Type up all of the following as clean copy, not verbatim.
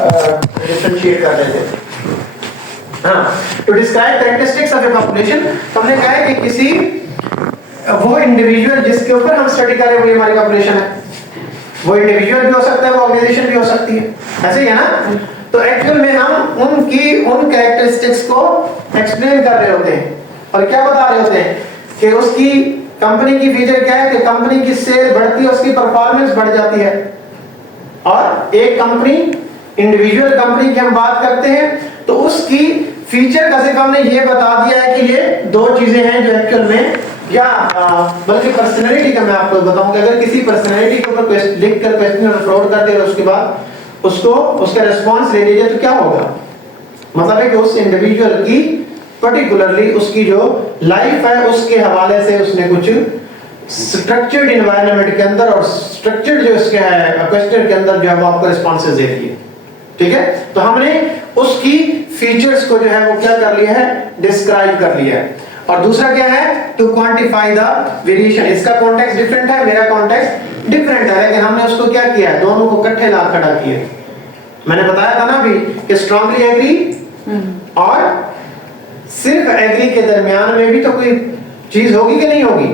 Differentiate कर रहे थे। हाँ, to describe characteristics of a population, तो हमने कहा है कि किसी वो इंडिविजुअल जिसके ऊपर हम स्टडी कर रहे हैं वो हमारी पॉपुलेशन है, वो इंडिविजुअल भी हो सकता है, वो ऑर्गेनाइजेशन भी हो सकती है, ऐसे ही है ना। तो एक्चुअल में हम उन कैरेक्टरिस्टिक्स को एक्सप्लेन कर रहे होते हैं और क्या बता रहे होते हैं कि उसकी कंपनी की फीचर क्या है कि कंपनी की सेल बढ़ती है, उसकी परफॉर्मेंस बढ़ जाती है। और एक कंपनी, इंडिविजुअल कंपनी की हम बात करते हैं तो उसकी फीचर का सिर्फ हमने ये बता दिया है कि ये दो चीजें हैं जो एक्चुअल में, या बल्कि पर्सनैलिटी का मैं आपको बताऊंगा। अगर किसी पर्सनैलिटी के ऊपर लिख कर क्वेश्चन अपलोड कर दे और उसके बाद उसको उसका रिस्पांस ले लीजिए तो क्या होगा, मतलब है कि उस इंडिविजुअल की पर्टिकुलरली उसकी जो लाइफ है उसके हवाले से उसने कुछ स्ट्रक्चर्ड एनवायरनमेंट के अंदर और स्ट्रक्चर्ड जो इसके है क्वेश्चन के अंदर जो है वो आपको रिस्पांसेस दे दिए। ठीक है, तो हमने उसकी फीचर्स को जो है वो क्या कर लिया है, डिस्क्राइब कर लिया है। और दूसरा क्या है, टू क्वांटिफाई द वेरिएशन। इसका कॉन्टेक्स्ट डिफरेंट है, मेरा कॉन्टेक्स्ट डिफरेंट है, लेकिन हमने उसको क्या किया है, दोनों को इकट्ठे ला खड़ा किया। मैंने बताया था ना अभी कि स्ट्रांगली एग्री और सिर्फ एग्री के दरमियान में भी तो कोई चीज होगी कि नहीं होगी।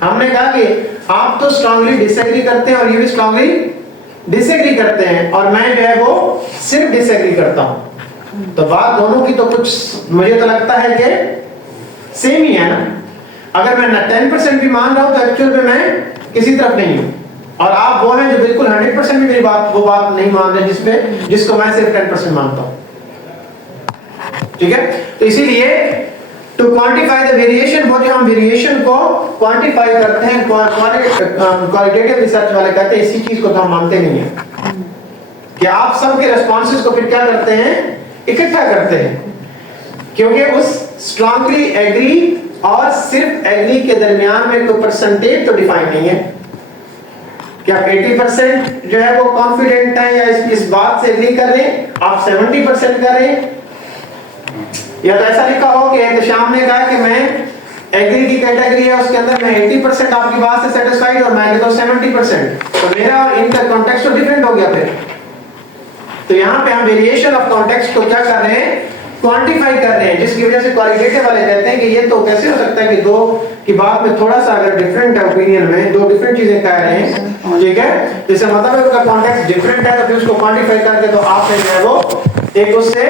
हमने कहा कि आप तो स्ट्रांगली डिसएग्री करते हैं और ये भी स्ट्रांगली डिसएग्री करते हैं और मैं जो है वो सिर्फ डिसएग्री करता हूं, तो बात दोनों की तो कुछ मुझे तो लगता है कि सेम ही है ना। अगर मैं 10% भी मान रहा हूं तो एक्चुअल में मैं किसी तरफ नहीं हूं, और आप वो हैं जो बिल्कुल 100% भी मेरी वो बात नहीं मान रहे जिसको मैं सिर्फ 10% मानता हूं। ठीक है, तो इसीलिए टू क्वांटिफाई द वेरिएशन, वो जो हम वेरिएशन को क्वांटिफाई करते हैं, क्वालिटेटिव रिसर्च वाले कहते हैं इसी चीज को तो हम मानते नहीं है कि आप सबके रिस्पांसेस को फिर क्या करते हैं, इकट्ठा करते हैं, क्योंकि उस स्ट्रांगली एग्री और सिर्फ एग्री के दरमियान में कोई परसेंटेज तो डिफाइन नहीं है कि आप 80% जो है वो कॉन्फिडेंट है या इस बात से एग्री कर रहे हैं, आप 70% कर रहे हैं, या तो ऐसा लिखा हो कि एक शाम ने कहा कि मैं एग्री की कैटेगरी है उसके अंदर मैं 80% आपकी बात से सेटिस्फाइड और मैं कहता हूं 70%, तो मेरा और इनका कॉन्टेक्स्ट तो डिफरेंट हो गया फिर। तो यहाँ पे हम वेरिएशन ऑफ कॉन्टेक्स्ट को क्या कर रहे हैं, क्वांटिफाई कर रहे हैं, जिसकी वजह से क्वालिटेटिव वाले कहते हैं कि ये तो कैसे हो सकता है कि दो की बात में थोड़ा सा अगर डिफरेंट है ओपिनियन में, दो डिफरेंट चीजें कह रहे हैं, ठीक है, जैसे मतलब उसका कॉन्टेक्स्ट डिफरेंट है तो फिर उसको क्वांटिफाई करके तो आपने जो है वो एक उससे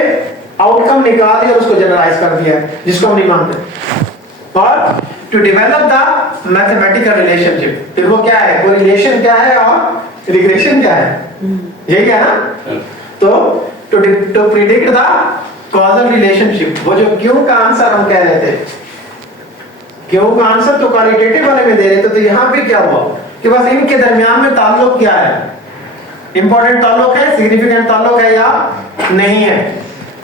आउटकम निकाल दिया और उसको जनरलाइज कर दिया जिसको हम नहीं मानते। और to develop the mathematical relationship, फिर वो क्या है, वो रिलेशन क्या है और रिग्रेशन क्या है, यही है ना। तो to predict the causal relationship, वो जो क्यों का आंसर हम कह रहे थे, क्यों का आंसर तो क्वालिटेटिव वाले में दे रहे थे, तो यहाँ पे क्या हुआ कि बस इनके दरमियान में ताल्लुक क्या है, इंपॉर्टेंट ताल्लुक है, सिग्निफिकेंट ताल्लुक है या नहीं है,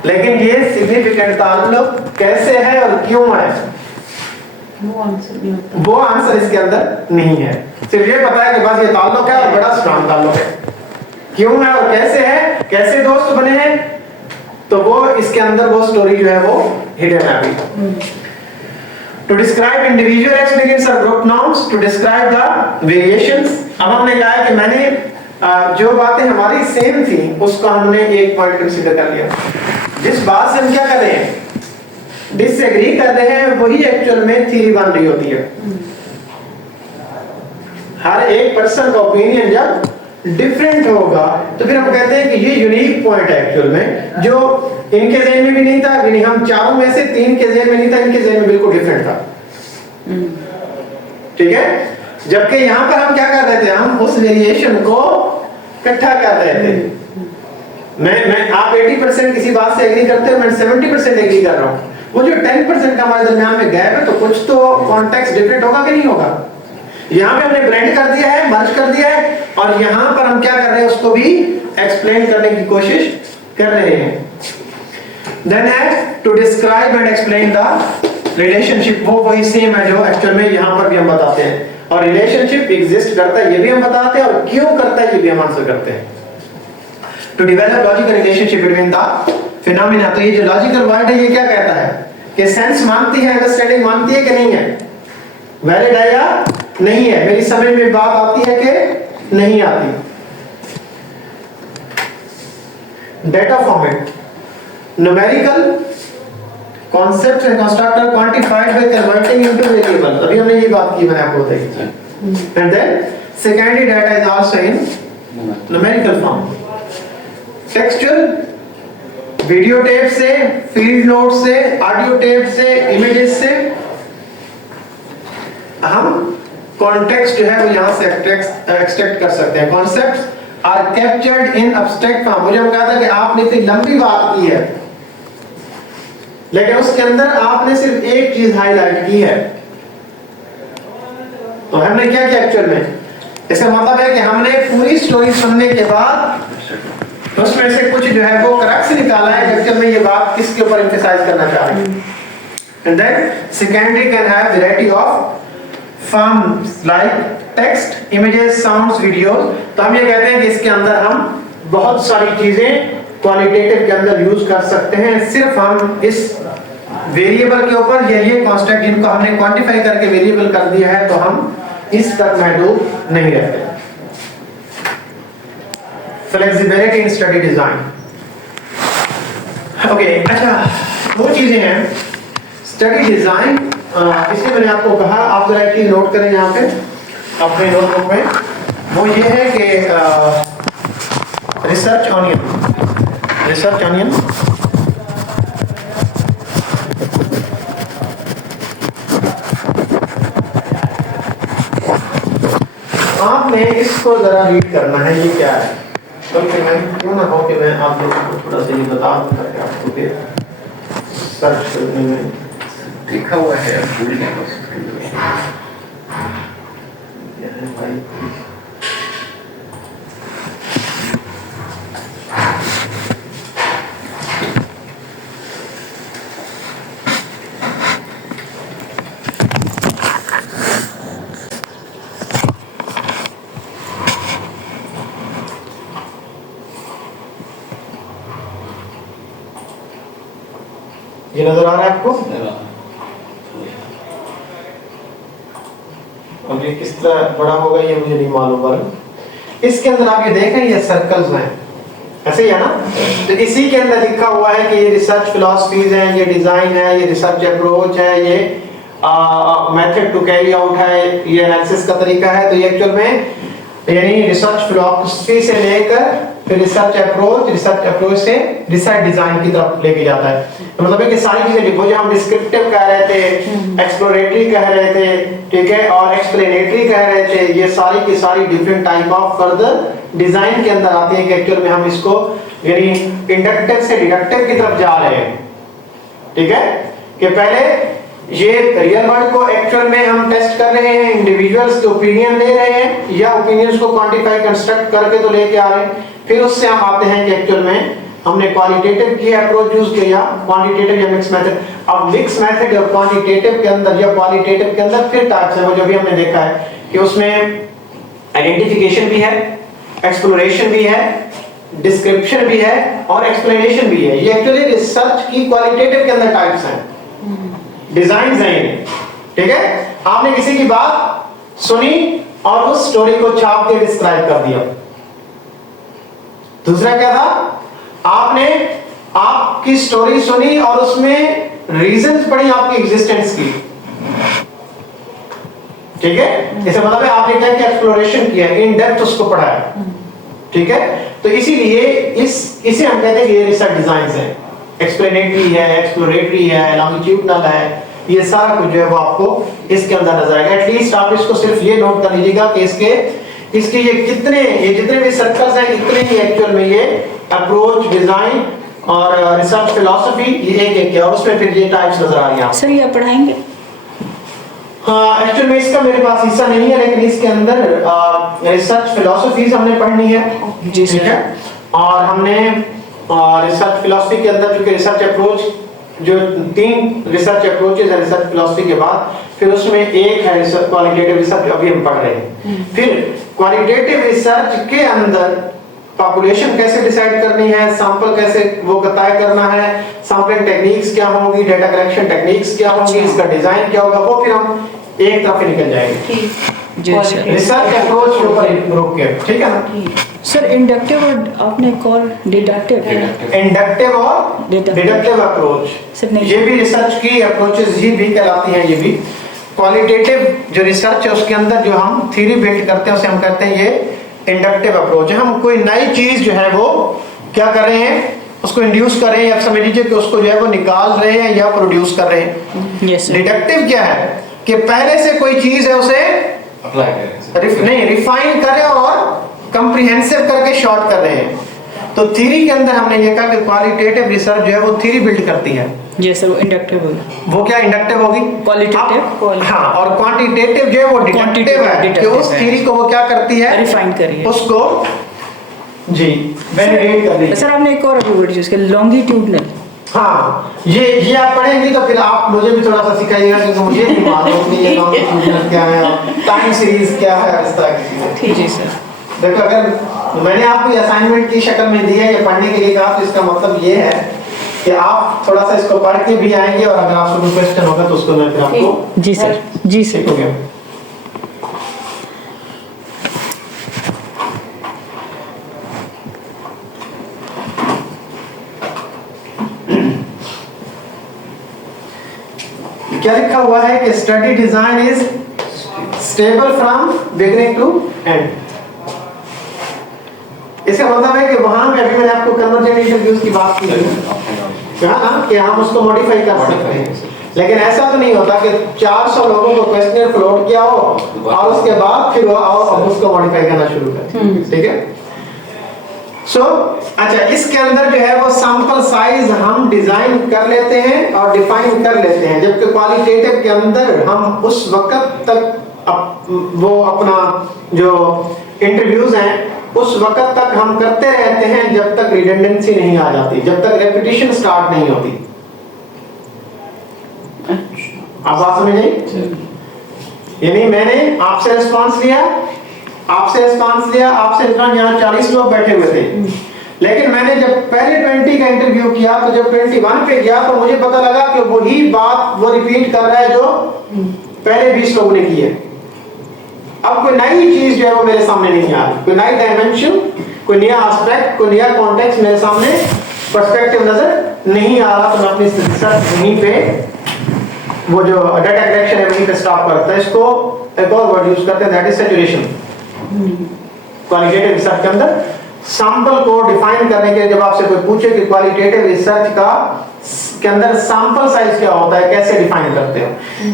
लेकिन ये सिग्निफिकेंट ताल्लुक कैसे है और क्यों है वो आंसर इसके अंदर नहीं है। सिर्फ ये पता है कि बस ये ताल्लुक है और बड़ा स्ट्रांग ताल्लुक है, क्यों है और कैसे है, कैसे दोस्त बने हैं, तो वो इसके अंदर वो स्टोरी जो है वो हिडन है अभी। टू डिस्क्राइब इंडिविजुअल एक्सपीरियंस और group nouns, to describe the variations. अब हमने कहा है कि मैंने जो बातें हमारी सेम थी उसको हमने एक पॉइंट कंसीडर कर लिया, जिस बात से हम क्या कर रहे हैं, डिसएग्री कर रहे हैं, वही एक्चुअल में थ्योरी बन रही होती है। हर एक पर्सन का ओपिनियन जब डिफरेंट होगा तो फिर हम कहते हैं कि ये यूनिक पॉइंट है एक्चुअल में, जो इनके ज़हन में भी नहीं था, यानी हम चारों में से तीन के ज़हन में नहीं था, इनके ज़हन में बिल्कुल डिफरेंट था। ठीक है, जबकि यहाँ पर हम क्या कर रहे थे, हम उस वेरिएशन को इकट्ठा कर रहे थे। मैं आप 80% किसी बात से एग्री करते हो, मैं 70% एग्री कर रहा हूँ, वो जो 10% का हमारे दरमियान में गैप है तो कुछ तो कॉन्टेक्स्ट डिफरेंट होगा कि नहीं होगा। यहाँ पे हमने ब्लेंड कर दिया है, मर्ज कर दिया है, और यहाँ पर हम क्या कर रहे हैं, उसको भी एक्सप्लेन करने की कोशिश कर रहे हैं। देन है to describe and explain the relationship, वो वही सेम है जो एक्चुअल में यहाँ पर भी हम बताते हैं, और रिलेशनशिप एग्जिस्ट करता है ये भी हम बताते हैं, और क्यों करता है ये भी हम आंसर करते हैं। To develop logical relationship between the phenomena, तो ये जो लॉजिकल वर्ड है ये क्या कहता है कि सेंस मानती है, अंडरस्टैंडिंग मानती है कि नहीं है, वैलिड है या नहीं है, मेरी समझ में बात आती है कि नहीं आती। Data format, numerical concept and constructor quantified by converting into variable, अभी हमने ये बात की, मैंने आपको बताई। And then secondary data is also in numerical form. Textual video tape से, फील्ड नोट से, ऑडियो टेप से, इमेजेस से हम कॉन्टेक्स्ट जो है वो यहां से एक्सट्रैक्ट कर सकते हैं। Concepts are captured in abstract form. मुझे हम कहा था कि आपने इतनी लंबी बात की है, लेकिन उसके अंदर आपने सिर्फ एक चीज हाईलाइट की है। तो हमने क्या किया एक्चुअल में, इसका मतलब है कि हमने पूरी स्टोरी सुनने के बाद उसमें से कुछ जो है वो क्रक्स निकाला है, एक्चुअल में ये बात किसके ऊपर एम्फसाइज करना चाह रहे हैं। And then secondary can have variety of forms like text, images, sounds, videos. तो हम ये कहते हैं कि इसके अंदर हम बहुत सारी चीजें क्वालिटेटिव के अंदर यूज कर सकते हैं। सिर्फ हम इस वेरिएबल के ऊपर ये कांस्टेंट जिनको हमने क्वांटिफाई करके वेरिएबल कर दिया है, तो हम इस तक महदूद नहीं रहते। Flexibility in study design. Okay, अच्छा दो चीजें हैं स्टडी डिजाइन, इसलिए मैंने आपको कहा आप जरा एक चीज नोट करें यहाँ पे अपने नोटबुक में, वो ये है कि रिसर्च ऑनियन आपने इसको जरा रीड करना है, ये क्या है। बल्कि मैं क्यों ना हो कि मैं आप लोगों को थोड़ा सा ये बता दूं ताकि आपको भी सर्च करने में लिखा हुआ है भूल गया बस। भाई ये नजर आ रहा है आपको? अब ये किस तरह बड़ा होगा ये मुझे नहीं मालूम, पर इसके अंदर आप ये देखें ये सर्कल्स हैं, ऐसे ही है ना। तो इसी के अंदर लिखा हुआ है कि ये रिसर्च फिलॉसफीज हैं, ये डिजाइन है, ये रिसर्च अप्रोच है, ये मेथड टू कैरी आउट है, ये एनालिसिस का तरीका है। तो ये एक्चुअल में यानी रिसर्च फिलॉसफी से लेकर फिर रिसर्च अप्रोच से रिसर्च डिजाइन की तरफ लेके जाता है। तो मतलब है कि सारी चीजें लिखो, जो हम डिस्क्रिप्टिव कह रहे थे, एक्सप्लोरेटरी कह रहे थे, ठीक है, और एक्सप्लेनेटरी कह रहे थे, ये सारी की सारी different type of further design के अंदर आती है कि एक्चुअल में हम इसको यानी इंडक्टिव से डिडक्टिव की तरफ जा रहे हैं। ठीक है, कि पहले ये रियल वर्ल्ड को एक्चुअल में हम टेस्ट कर रहे हैं, इंडिविजुअल्स के ओपिनियन ले रहे हैं या ओपिनियंस को क्वांटिफाई कंस्ट्रक्ट करके तो लेके आ रहे हैं। फिर उससे हम आते हैं कि एक्चुअल में हमने क्वालिटेटिव की अप्रोच यूज किया, क्वांटिटेटिव या मिक्स मेथड। अब मिक्स मेथड और क्वांटिटेटिव के अंदर या क्वालिटेटिव के अंदर फिर टाइप्स हैं, वो जो भी हमने देखा है कि उसमें आइडेंटिफिकेशन भी है, एक्सप्लोरेशन भी है, डिस्क्रिप्शन भी है और एक्सप्लेनेशन भी है। ये एक्चुअली रिसर्च की क्वालिटेटिव के अंदर टाइप्स हैं, डिजाइन हैं। ठीक है, आपने किसी की बात सुनी और उस स्टोरी को छाप के डिस्क्राइब कर दिया। दूसरा क्या था, आपने आपकी स्टोरी सुनी और उसमें रीजंस पढ़ी आपकी एग्जिस्टेंस की। ठीक है, इसका मतलब है आपने क्या किया, एक्सप्लोरेशन किया, इन डेप्थ उसको पढ़ा है। ठीक है, तो इसीलिए इसे हम कहते हैं कि ये रिसर्च डिजाइन्स हैं। एक्सप्लेनेटरी है, एक्सप्लोरेटरी है, लॉन्गिट्यूडनल है, ये सारा कुछ जो है वो आपको इसके अंदर नजर आएगा। एटलीस्ट आप इसको सिर्फ ये नोट कर लीजिएगा कि इसके ये जितने भी सर्कल्स हैं, इतने ही एक्चुअल में ये अप्रोच, डिजाइन और रिसर्च फिलॉसफी ये एक है, और उसमें फिर ये टाइप्स नजर आ रही हैं। सर ये पढ़ाएंगे? हाँ, एक्चुअल में इसका मेरे पास हिस्सा नहीं है, लेकिन इसके अंदर रिसर्च फिलॉसफीज हमने पढ़नी है। जी ठीक है, और हमने रिसर्च फिलॉसफी के अंदर क्योंकि रिसर्च अप्रोच जो 3 रिसर्च अप्रोचेस है रिसर्च फिलॉसफी के बाद, फिर उसमें एक है रिसर्च क्वालिटेटिव रिसर्च, अभी हम पढ़ रहे हैं। फिर क्वालिटेटिव रिसर्च के अंदर पॉपुलेशन कैसे डिसाइड करनी है, सैंपल कैसे वो तय करना है, सैंपलिंग टेक्निक्स क्या होंगी, डेटा कलेक्शन टेक्निक्स क्या होंगी, इसका डिजाइन क्या होगा, वो फिर हम एक तरफ निकल जाएंगे। जी सर। रिसर्च अप्रोच के ऊपर रुक के, ठीक है ना। सर इंडक्टिव और आपने कॉल डिडक्टिव इंडक्टिव और डिडक्टिव अप्रोच, सर नहीं। ये भी रिसर्च की अप्रोचेस ही भी कहलाती हैं। ये भी क्वालिटेटिव जो रिसर्च है उसके अंदर जो हम थ्योरी बिल्ड करते हैं उसे हम कहते हैं ये इंडक्टिव अप्रोच है। हम कोई नई चीज जो है वो क्या कर रहे हैं, उसको इंड्यूस कर रहे हैं, या समझ लीजिए कि उसको जो है वो निकाल रहे हैं या प्रोड्यूस कर रहे हैं। Yes sir. डिडक्टिव क्या है कि पहले से कोई चीज है उसे अप्लाई करें। नहीं रिफाइन कर रहे हैं और कंप्रिहेंसिव करके शॉर्ट कर रहे हैं। तो थ्योरी के अंदर हमने ये कहा कि क्वालिटेटिव रिसर्च जो है वो थ्योरी बिल्ड करती है। यस सर, वो इंडक्टिव होगी। वो क्या इंडक्टिव होगी, क्वालिटेटिव। हाँ, और क्वांटिटेटिव जो है वो डिडक्टिव है कि उस थ्योरी को वो क्या करती है, रिफाइन करिए उसको जी वैलिडेट कर रही है। सर आपने एक और अभी वर्ड यूज किया, लॉन्गिट्यूडनल। हाँ, ये आप पढ़ेंगे तो फिर आप मुझे भी थोड़ा सा सिखाइएगा, क्योंकि मुझे नहीं मालूम कि ये लॉन्गिट्यूडनल क्या है, टाइम सीरीज क्या है, इस तरह की चीजें। ठीक है सर। देखो, अगर मैंने आपको असाइनमेंट की शक्ल में दिया है ये पढ़ने के लिए कहा, तो इसका मतलब ये है कि आप थोड़ा सा इसको पढ़ के भी आएंगे, और अगर आपको कोई क्वेश्चन होगा तो उसको मैं फिर आपको जी सर, जी सर। ठीक हो गया। क्या लिखा हुआ है कि study design is stable from beginning to end. इसका मतलब है कि वहां पे अभी मैंने आपको कन्वर्जेंट इंटरव्यूज की बात की कहा ना कि हम उसको मॉडिफाई कर सकते हैं, लेकिन ऐसा तो नहीं होता कि 400 लोगों को क्वेश्चनर फ्लोट किया हो और उसके बाद फिर वो और उसको मॉडिफाई करना शुरू करें। ठीक है। सो अच्छा, इसके अंदर जो है वो सैंपल साइज हम डिजाइन कर लेते हैं और डिफाइन कर लेते हैं, जबकि क्वालिटेटिव के अंदर हम उस वक्त तक वो अपना जो इंटरव्यूज हैं उस वक्त तक हम करते रहते हैं जब तक रिडंडेंसी नहीं आ जाती, जब तक रेपिटेशन स्टार्ट नहीं होती। आप बात समझ गई? यानी मैंने आपसे रिस्पांस लिया, आपसे रिस्पांस यहाँ 40 लोग बैठे हुए थे, लेकिन मैंने जब पहले 20 का इंटरव्यू किया तो जब 21 पे गया तो मुझे पता लगा कि वही बात वो रिपीट कर रहा है जो पहले 20 लोगों ने की है। अब कोई नई चीज जो है वो मेरे सामने नहीं आ रही, कोई नई डायमेंशन, कोई नया एस्पेक्ट, कोई नया कॉन्टेक्स्ट मेरे सामने पर्सपेक्टिव नजर नहीं आ रहा, तो मैं अपनी रिसर्च वहीं पे वो जो डाटा कलेक्शन है वहीं पे स्टॉप करता है। इसको एक और वर्ड यूज करते हैं, that is saturation. Qualitative research के अंदर सैंपल को डिफाइन करने के लिए जब आपसे कोई पूछे कि क्वालिटेटिव रिसर्च का के अंदर सैंपल साइज क्या होता है, कैसे डिफाइन करते हो,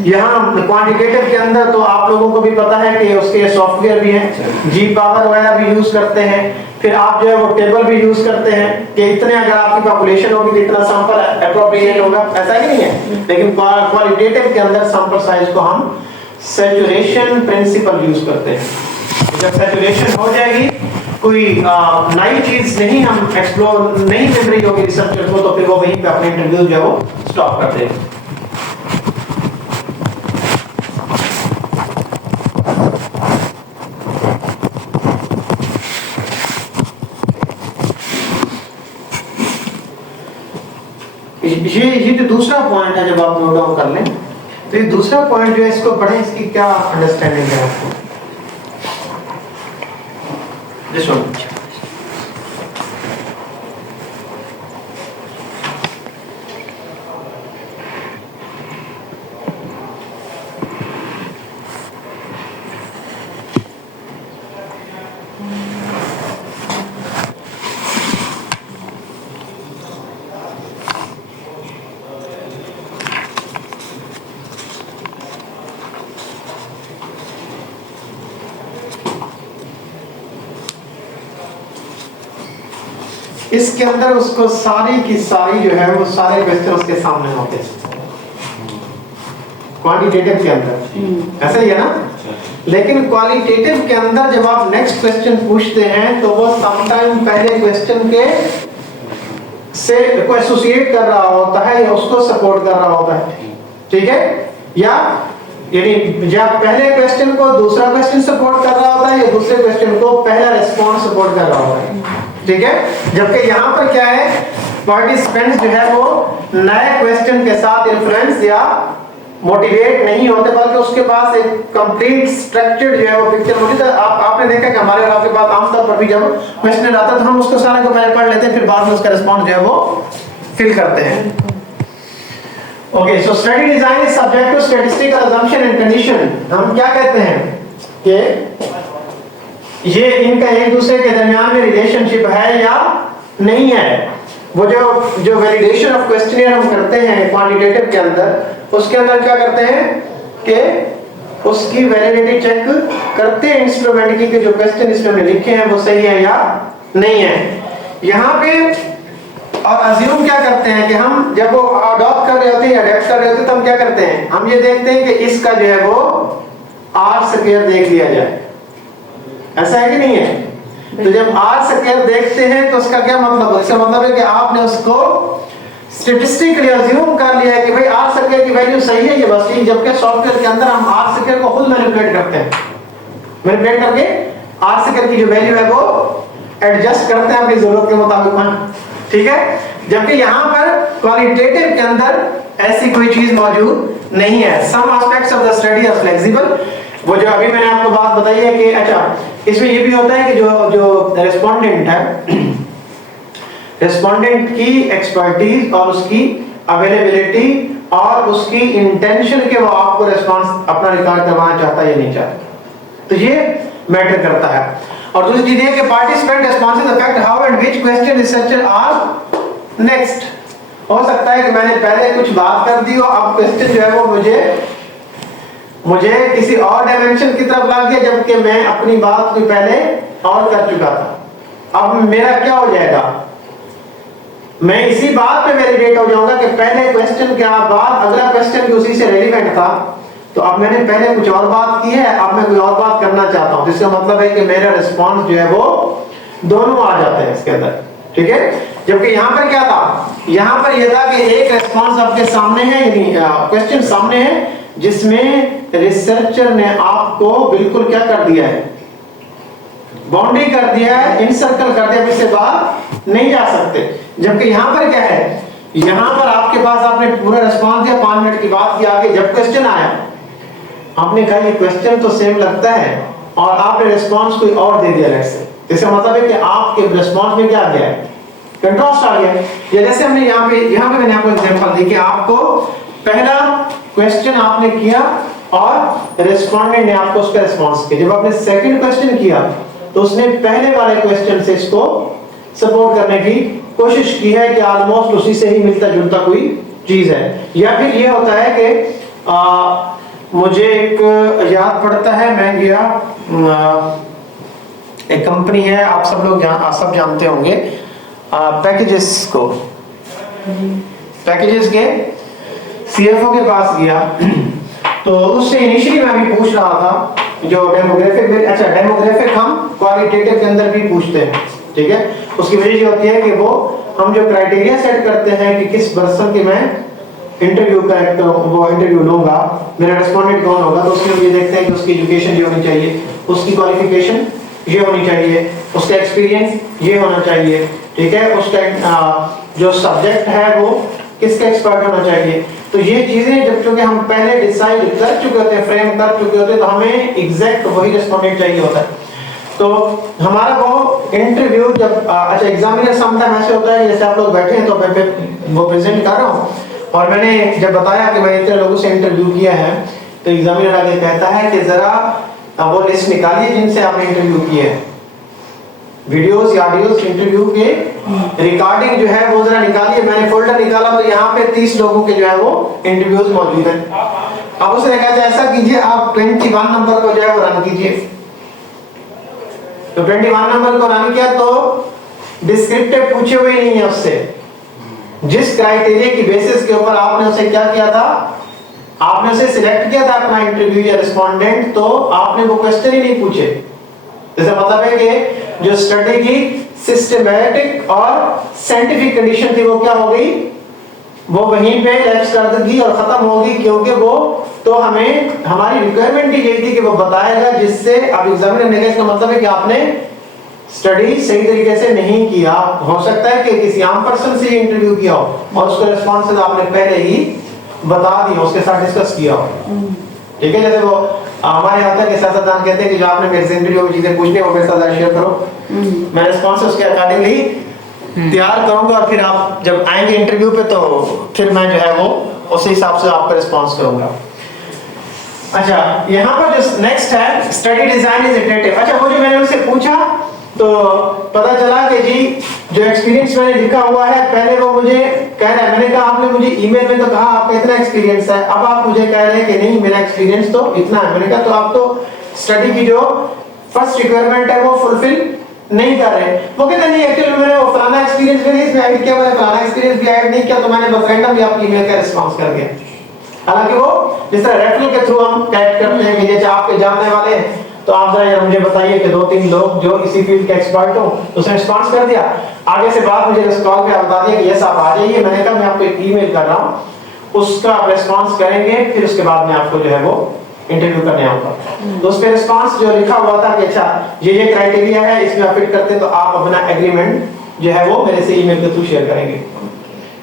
यहाँ क्वांटिटेटिव के अंदर तो आप लोगों को भी पता है कि उसके सॉफ्टवेयर भी हैं, जी पावर वगैरह भी यूज करते हैं, फिर आप जो है वो टेबल भी यूज करते हैं कि इतने अगर आपकी पॉपुलेशन होगी तो इतना सैंपल एप्रोप्रिएट होगा, ऐसा ही नहीं है। लेकिन क्वालिटेटिव के अंदर सैंपल साइज को हम सैचुरेशन प्रिंसिपल यूज करते हैं। जब सैचुरेशन हो जाएगी, कोई नई चीज नहीं हम एक्सप्लोर नहीं मिल रही होगी रिसर्चर को, तो फिर वो वहीं पे अपने इंटरव्यू जो है वो स्टॉप कर देंगे। ये जो दूसरा पॉइंट है, जब आप नोट डाउन कर लें तो ये दूसरा पॉइंट जो है इसको पढ़ें, इसकी क्या अंडरस्टैंडिंग है आपको। This one. इसके अंदर उसको सारी की सारी जो है वो सारे क्वेश्चन उसके सामने होते हैं क्वांटिटेटिव के अंदर, ऐसा ही है ना। लेकिन क्वालिटेटिव के अंदर जब आप नेक्स्ट क्वेश्चन पूछते हैं तो वो समटाइम पहले क्वेश्चन के से को एसोसिएट कर रहा होता है या उसको सपोर्ट कर रहा होता है, ठीक है, या यानी जब पहले क्वेश्चन को दूसरा क्वेश्चन सपोर्ट कर रहा होता है या दूसरे क्वेश्चन को पहला रिस्पॉन्स सपोर्ट कर रहा होता है, ठीक है। जबकि यहाँ पर क्या है, पार्टिसिपेंट्स जो है वो नए क्वेश्चन के साथ इन्फ्लुएंस या मोटिवेट नहीं होते, बल्कि उसके पास एक कंप्लीट स्ट्रक्चर्ड जो है वो पिक्चर मौजूद है। आपने देखा कि हमारे और आपके पास आमतौर पर भी जब क्वेश्चन आता है तो हम उसको सारा को पहले पढ़ लेते हैं, फिर बाद में उसका रिस्पॉन्स जो है वो फिल करते हैं। Okay, so study design is subject to statistical assumption and condition. हम क्या कहते हैं कि ये इनका एक दूसरे के दरमियान में रिलेशनशिप है या नहीं है। वो जो वैलिडेशन ऑफ क्वेश्चनियर हम करते हैं क्वांटिटेटिव के अंदर, उसके अंदर क्या करते हैं कि उसकी वैलिडिटी चेक करते हैं इंस्ट्रूमेंट की कि जो क्वेश्चन इसमें हमने लिखे हैं वो सही है या नहीं है। यहाँ पे और अज्यूम क्या करते हैं कि हम जब वो अडॉप्ट कर रहे होते हैं या अडैप्ट कर रहे होते हैं तो हम क्या करते हैं, हम ये देखते हैं कि इसका जो है वो आर स्क्वायर देख लिया जाए। ऐसा है कि नहीं है? तो जब आर स्क्वायर देखते हैं तो उसका क्या मतलब है? इसका मतलब है कि आपने उसको स्टैटिस्टिकली अज्यूम कर लिया है कि भाई आर स्क्वायर की वैल्यू सही है ये बस ठीक, जबकि सॉफ्टवेयर के अंदर हम आर स्क्वायर को खुद मैनिपुलेट करते हैं, मैनिपुलेट करके आर स्क्वायर की जो वैल्यू है वो एडजस्ट करते हैं अपनी जरूरत के मुताबिक, ठीक है। जबकि यहाँ पर क्वालिटेटिव के अंदर ऐसी कोई चीज मौजूद नहीं है। Some aspects of the study are flexible. वो जो अभी मैंने आपको बात बताई है कि अच्छा इसमें ये भी होता है कि जो रेस्पोंडेंट है, रेस्पोंडेंट की एक्सपर्टीज और उसकी अवेलेबिलिटी और उसकी इंटेंशन के वो आपको रिस्पांस अपना रिकॉर्ड करवाना चाहता है या नहीं चाहता, तो ये मैटर करता है। और दूसरी चीज ये कि participant responses affect how and which question researcher ask next. हो सकता है कि मैंने पहले कुछ बात कर दी और अब क्वेश्चन जो है वो मुझे किसी और डायमेंशन की तरफ लग गया, जबकि मैं अपनी बात को पहले और कर चुका था। अब मेरा क्या हो जाएगा, मैं इसी बात पे वैलिडेट हो जाऊंगा कि पहले क्वेश्चन के बाद अगला क्वेश्चन भी उसी से रेलेवेंट था, तो अब मैंने पहले कुछ और बात की है, अब मैं कोई और बात करना चाहता हूं, जिसका मतलब है कि मेरा रिस्पांस जो है वो दोनों आ जाते हैं इसके अंदर, ठीक है। जबकि यहाँ पर क्या था, यहाँ पर यह था कि एक रिस्पांस आपके सामने है, यानी क्वेश्चन सामने है जिसमें रिसर्चर ने आपको बिल्कुल क्या कर दिया है, बाउंड्री कर दिया है, इनसर्कल कर दिया, इससे बाहर नहीं जा सकते। जबकि यहाँ पर क्या है, यहाँ पर आपके पास आपने पूरा रिस्पांस दिया, 5 मिनट की बात की, आगे जब क्वेश्चन आया आपने कहा ये क्वेश्चन तो सेम लगता है और आपने रिस्पांस कोई और दे दिया ऐसे, इसका मतलब है कि आपके रिस्पांस में क्या आ गया है, कंट्रास्ट आ गया। या जैसे हमने यहाँ पे मैंने आपको एग्जांपल दी कि आपको पहला क्वेश्चन आपने किया और रिस्पोंडेंट ने आपको उसका रिस्पांस किया। जब आपने सेकंड क्वेश्चन किया तो उसने पहले वाले क्वेश्चन से इसको सपोर्ट करने की कोशिश की है कि ऑलमोस्ट उसी से ही मिलता जुलता कोई चीज है। या फिर ये होता है कि मुझे एक याद पड़ता है, मैं गया एक कंपनी है, आप सब लोग सब जानते होंगे, पैकेजेस को, पैकेजेस के सीएफओ के पास गया तो उससे इनिशियली मैं भी पूछ रहा था जो डेमोग्राफिक में, अच्छा डेमोग्राफिक हम क्वालिटेटिव के अंदर भी पूछते हैं, ठीक है। उसकी वजह ये होती है कि वो हम जो क्राइटेरिया सेट करते हैं कि किस पर्सन की मैं इंटरव्यू का वो इंटरव्यू लूंगा, मेरा रिस्पोंडेंट कौन होगा, तो उसमें ये देखते हैं कि उसकी एजुकेशन ये होनी चाहिए, उसकी क्वालिफिकेशन ये होनी चाहिए, उसका एक्सपीरियंस ये होना चाहिए, ठीक है, उसका जो सब्जेक्ट है वो किसका एक्सपर्ट होना चाहिए। तो ये चीजें जब चूंकि हम पहले डिसाइड कर चुके होते हैं, फ्रेम कर चुके होते हैं, तो हमें एग्जैक्ट वही रिस्पोंडेंट चाहिए होता है। तो हमारा वो इंटरव्यू जब अच्छा एग्जामिनर समटाइम ऐसे होता है जैसे आप लोग बैठे हैं तो मैं वो प्रेजेंट कर रहा हूँ और मैंने जब बताया कि मैं इतने लोगों से इंटरव्यू किया है तो एग्जामिनर आगे कहता है कि जरा वो लिस्ट निकालिए जिनसे आपने इंटरव्यू किए हैं, वीडियोस या ऑडियोस इंटरव्यू के रिकॉर्डिंग जो है वो जरा निकालिए। मैंने फोल्डर निकाला तो यहाँ पे 30 लोगों के जो है वो इंटरव्यूज मौजूद है। अब उसने कहा ऐसा कीजिए आप 21 नंबर को जो है वो रन कीजिए। तो 21 नंबर को रन किया तो डिस्क्रिप्टिव पूछे हुए नहीं है उससे, जिस क्राइटेरिया की बेसिस के ऊपर आपने उसे क्या किया था, आपने उसे सिलेक्ट किया था अपना इंटरव्यू या रिस्पोंडेंट, तो आपने वो क्वेश्चन ही नहीं पूछे। इसका मतलब है कि जो स्टडी की सिस्टमैटिक और साइंटिफिक कंडीशन थी वो क्या हो गई, वो वहीं पे लैप्स कर देगी और खत्म होगी, क्योंकि वो तो हमें हमारी रिक्वायरमेंट ही यही थी कि वो बताएगा, जिससे अब एग्जामिनर ने इसका मतलब है कि आपने स्टडी सही तरीके से नहीं किया। हो सकता है कि किसी आम पर्सन से इंटरव्यू किया हो और उसका रिस्पॉन्स आपने पहले ही बता दिया, उसके साथ डिस्कस किया हो। ठीक है, जैसे वो हमारे यहाँ तक सियासतदान कहते हैं कि जो आपने मेरे से इंटरव्यू में चीजें पूछनी है वो मेरे साथ शेयर करो, मैं रिस्पॉन्स उसके अकॉर्डिंगली तैयार करूंगा, और फिर आप जब आएंगे इंटरव्यू पे तो फिर मैं जो है वो उसी हिसाब से आपका रिस्पॉन्स करूंगा। अच्छा, यहाँ पर जो नेक्स्ट है स्टडी डिजाइन इज इटरेटिव। अच्छा, वो जो मैंने उनसे पूछा तो पता चला कि जी जो एक्सपीरियंस मैंने लिखा हुआ है, पहले वो मुझे कह रहा है, मैंने कहा आपने मुझे ईमेल में तो कहा आपका इतना एक्सपीरियंस है, अब आप मुझे कह रहे हैं कि नहीं मेरा एक्सपीरियंस तो इतना है। मैंने कहा तो आप तो स्टडी की जो फर्स्ट रिक्वायरमेंट है वो फुलफिल नहीं कर रहे। वो कहते नहीं एक्चुअली मैंने वो फलाना एक्सपीरियंस भी इसमें ऐड किया, मैंने फलाना एक्सपीरियंस भी ऐड नहीं किया, तो मैंने बस रैंडमली आपकी ईमेल का रिस्पांस कर दिया। हालांकि वो जिस तरह रेफरल के थ्रू हम टैग करते हैं कि जैसे आपके जानने वाले हैं तो आप जरा मुझे बताइए कि 2-3 लोग जो इसी फील्ड के एक्सपर्ट हो, तो उसने रिस्पांस कर दिया। आगे से बात मुझे इस कॉल पे बता दिया कि यस आप आ जाइए। मैंने कहा मैं आपको एक ईमेल कर रहा हूं, उसका आप रिस्पांस करेंगे, फिर उसके बाद में आपको जो है वो इंटरव्यू करने आऊंगा। तो उस पे रिस्पांस जो लिखा हुआ था कि अच्छा ये क्राइटेरिया है, इसमें आप फिट करते तो आप अपना एग्रीमेंट जो है वो मेरे से ईमेल के थ्रू शेयर करेंगे।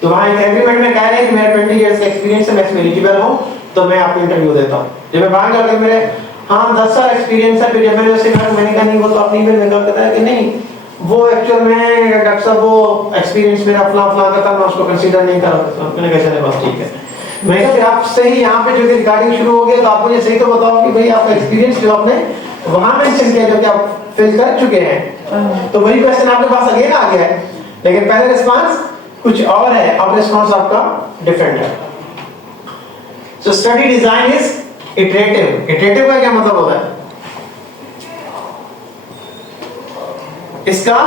तो वहां एक एग्रीमेंट में कह रहे हैं कि मेरा 20 इयर्स का एक्सपीरियंस है, मैं इसमें एलिजिबल हूं, तो मैं आपको इंटरव्यू देता हूं। जब मैं बाहर जाकर मेरे 10 साल एक्सपीरियंस है, फिर जब मैंने उससे कहा मैंने कहा नहीं वो तो अपनी ईमेल में कहता है कि नहीं वो एक्चुअल में डॉक्टर साहब वो एक्सपीरियंस मेरा फला का था, मैं उसको कंसीडर नहीं कर रहा। मैंने कहा चले बस ठीक है। मैं कहा फिर आपसे ही यहाँ पे जो रिगार्डिंग शुरू हो गया, तो आप मुझे सही तो बताओ कि भाई आपका एक्सपीरियंस जो आपने वहां मेंशन किया जो कि आप फिल कर चुके हैं, तो वही क्वेश्चन आपके पास अगेन आ गया है, लेकिन पहले रिस्पांस कुछ और है, अब रिस्पांस आपका डिफरेंट है। सो study design is iterative. Iterative का क्या मतलब होता है? इसका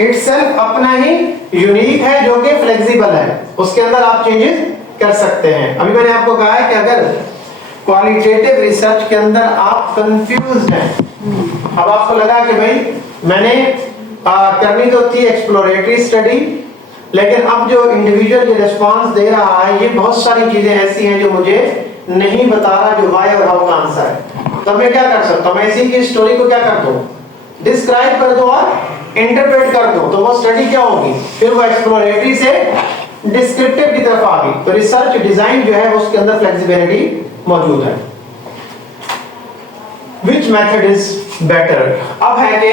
इटसेल्फ अपना ही यूनिक है जो कि फ्लेक्सिबल है, उसके अंदर आप चेंजेस कर सकते हैं। अभी मैंने आपको कहा है कि अगर क्वालिटेटिव रिसर्च के अंदर आप कंफ्यूज हैं, अब आपको लगा कि भाई मैंने करनी तो थी एक्सप्लोरेटरी स्टडी, लेकिन अब जो इंडिविजुअल जो रिस्पांस दे रहा है ये बहुत सारी चीजें ऐसी हैं जो मुझे नहीं बता रहा जो व्हाई और हाउ का आंसर है, तो मैं क्या कर सकता हूं? मैं इसी की स्टोरी को क्या कर दूं, डिस्क्राइब कर दो और इंटरप्रेट कर दो, तो वो स्टडी क्या होगी, फिर वो एक्सप्लोरेटरी से डिस्क्रिप्टिव की तरफ आ गई। तो रिसर्च डिजाइन जो है उसके अंदर फ्लेक्सिबिलिटी मौजूद है। Which method is better? अब है कि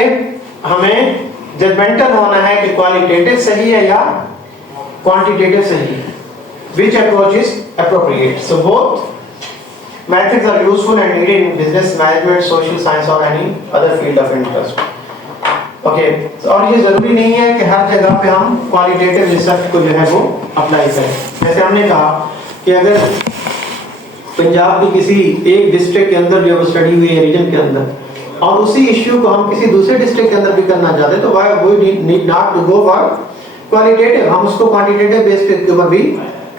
हमें जजमेंटल होना है कि क्वालिटेटिव सही है या क्वांटिटेटिव सही है। Which approach is appropriate? So both methods are useful and needed in business management, social science or any other field of interest. Okay, और ये जरूरी नहीं है कि हर जगह पे हम क्वालिटेटिव रिसर्च को जो है वो अप्लाई करें। जैसे हमने कहा कि अगर पंजाब की किसी एक डिस्ट्रिक्ट के अंदर जो स्टडी हुई है रीजन के अंदर, और उसी इश्यू को हम किसी दूसरे डिस्ट्रिक्ट के अंदर भी करना चाहते हैं, तो why we need not to go for qualitative, हम उसको क्वांटिटेटिव बेस के ऊपर भी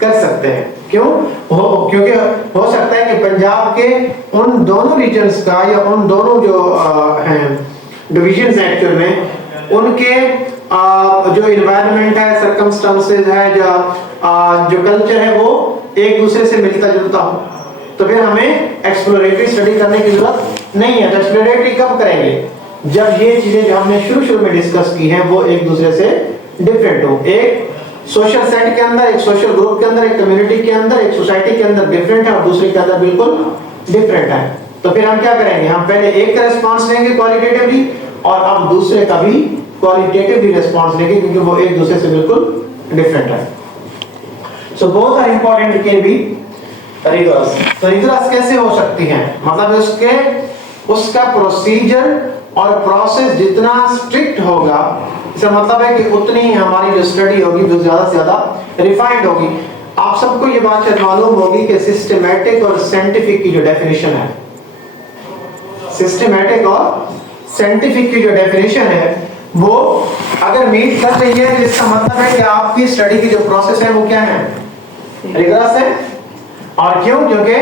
कर सकते हैं। क्यों? क्योंकि हो सकता है कि पंजाब के उन दोनों रीजन्स का या उन दोनों जो डिविजन्स हैं एक्चुअल में उनके जो एनवायरनमेंट है, सर्कमस्टेंसेस है, जो कल्चर है वो एक दूसरे से मिलता जुलता हो, तो फिर हमें एक्सप्लोरेटरी स्टडी करने की जरूरत नहीं है। तो एक्सप्लोरेटरी कब करेंगे? जब ये चीजें जो हमने शुरू में डिस्कस की हैं वो एक दूसरे से डिफरेंट हो। एक सोशल सेट के अंदर, एक सोशल ग्रुप के अंदर, एक कम्युनिटी के अंदर, एक सोसाइटी के अंदर डिफरेंट है और दूसरे के अंदर बिल्कुल डिफरेंट है। तो फिर हम क्या करेंगे? हम पहले एक का रिस्पांस लेंगे क्वालिटेटिवली और अब दूसरे का भी क्वालिटेटिवली रिस्पांस लेंगे, क्योंकि वो एक दूसरे से बिल्कुल डिफरेंट है। So both are important, can be rigorous. तो रिगरस कैसे हो सकती हैं? मतलब उसका प्रोसीजर और प्रोसेस जितना स्ट्रिक्ट होगा, इसका मतलब है कि उतनी ही हमारी जो स्टडी होगी वो ज्यादा से ज्यादा रिफाइंड होगी। आप सबको ये बात शायद मालूम होगी कि सिस्टमैटिक और साइंटिफिक की जो डेफिनेशन है, सिस्टमैटिक और साइंटिफिक की जो डेफिनेशन है वो अगर मीट कर रही है, इसका मतलब है कि आपकी स्टडी की जो प्रोसेस है वो क्या है? रिगरस है। और क्यों? क्योंकि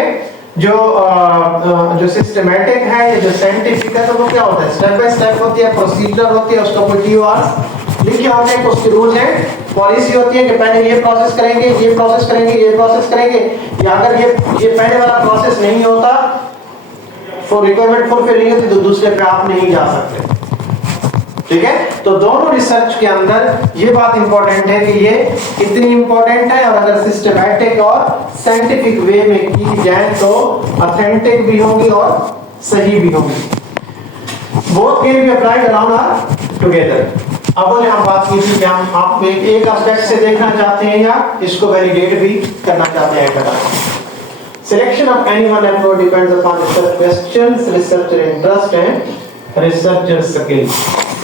जो सिस्टमैटिक है या जो साइंटिफिक है तो वो क्या होता है? स्टेप बाय स्टेप होती है, प्रोसीजर होती है, उसका कोई टीओआर लिखे होते हैं, उसके रूल्स हैं, पॉलिसी होती है कि पहले ये प्रोसेस करेंगे, ये प्रोसेस करेंगे, ये प्रोसेस करेंगे, या अगर ये पहले वाला प्रोसेस नहीं होता, फॉर रिक्वायरमेंट फुलफिल नहीं होती, तो दूसरे पे आप नहीं जा सकते। ठीक है, तो दोनों रिसर्च के अंदर ये बात इंपॉर्टेंट है कि ये कितनी इंपॉर्टेंट है, और अगर सिस्टमैटिक और साइंटिफिक वे में की जाए तो ऑथेंटिक भी होगी और सही भी होगी। Both can be applied around or together. अब हम बात की थी कि हम आप एक एस्पेक्ट से देखना चाहते हैं या इसको वैलिडेट भी करना चाहते हैं। Selection of any one approach depends upon research questions, researcher interest and researcher skill.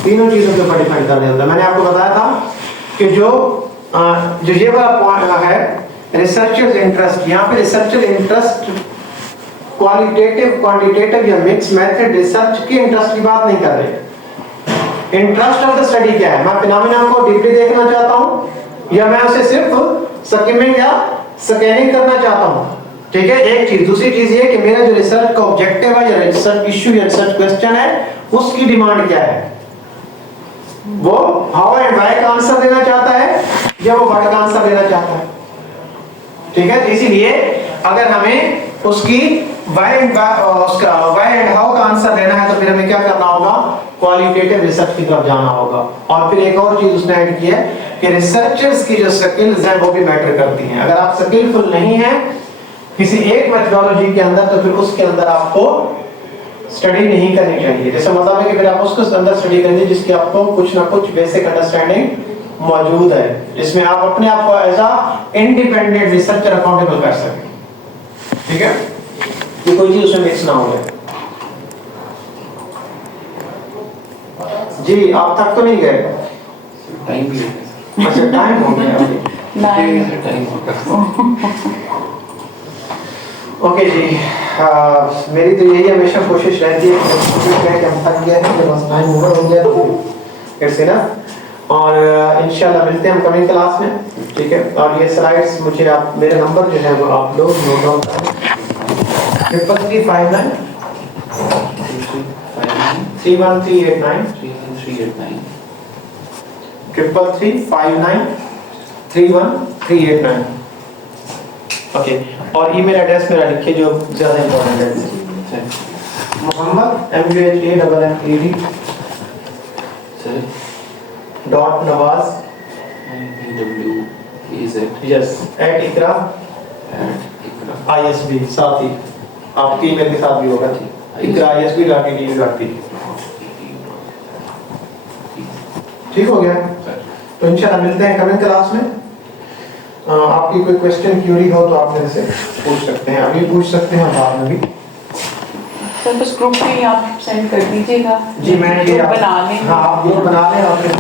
तीनों चीजों के ऊपर डिपेंड करने होता है। मैंने आपको बताया था कि जो ये वाला पॉइंट है रिसर्चर्स इंटरेस्ट, यहाँ पे रिसर्चर इंटरेस्ट क्वालिटेटिव, क्वांटिटेटिव या मिक्स मेथड रिसर्च के इंटरेस्ट की बात नहीं कर रहे। इंटरेस्ट ऑफ द स्टडी क्या है, मैं फिनोमेना को डीपली देखना चाहता हूं या मैं उसे सिर्फ स्किमिंग या स्कैनिंग करना चाहता हूं। ठीक है, एक चीज। दूसरी चीज ये कि मेरा जो रिसर्च का ऑब्जेक्टिव है या रिसर्च इशू या रिसर्च क्वेश्चन है उसकी डिमांड क्या है, वो हाउ एंड व्हाई का आंसर देना चाहता है या वो व्हाट का आंसर देना चाहता है। ठीक है, इसीलिए अगर हमें उसकी व्हाई एंड हाउ का आंसर देना है तो फिर हमें क्या करना होगा, क्वालिटेटिव रिसर्च की तरफ जाना होगा। और फिर एक और चीज उसने ऐड की है कि रिसर्चर्स की जो स्किल्स हैं वो भी मैटर करती हैं। अगर आप स्किलफुल नहीं हैं किसी एक मेथोडोलॉजी के अंदर तो फिर उसके अंदर आपको स्टडी नहीं करनी चाहिए। जैसे मतलब है कि फिर आप उसके अंदर स्टडी करेंगे जिसकी आपको कुछ ना कुछ बेसिक अंडरस्टैंडिंग मौजूद है, जिसमें आप अपने आप को as a independent researcher accountable कर सकें। ठीक है, ये कोई चीज उसमें मिक्स ना हो जाए। जी आप तक तो नहीं गए? टाइम भी है। अच्छा टाइम हो गया अभी। टाइम होगा। ओके जी, मेरी तो यही हमेशा कोशिश रहती है कि हम थक गए हैं, जब टाइम ओवर हो गया तो इट्स इनफ। और इंशाल्लाह मिलते हैं हम कमिंग क्लास में। ठीक है, और ये स्लाइड्स मुझे आप मेरा नंबर जो है वो आप लोग नोट डाउन करें 31359 31389 31359 31389। ओके, और ईमेल एड्रेस मेरा लिखिए जो ज्यादा इंपॉर्टेंट है। Mohammed MUHAMMED dot Nawaz yes @Iqra ISB, साथ ही आपकी ईमेल के साथ भी होगा। इकरा ISB.edu.p। ठीक हो गया, तो इंशाल्लाह मिलते हैं कमिंग क्लास में। आपकी कोई क्वेश्चन क्यूरी हो तो आप मेरे से पूछ सकते हैं, अभी पूछ सकते हैं, बाद में भी। सर बस ग्रुप में आप सेंड कर दीजिएगा। जी मैं ये बना लें। हाँ आप ग्रुप बना लें और फिर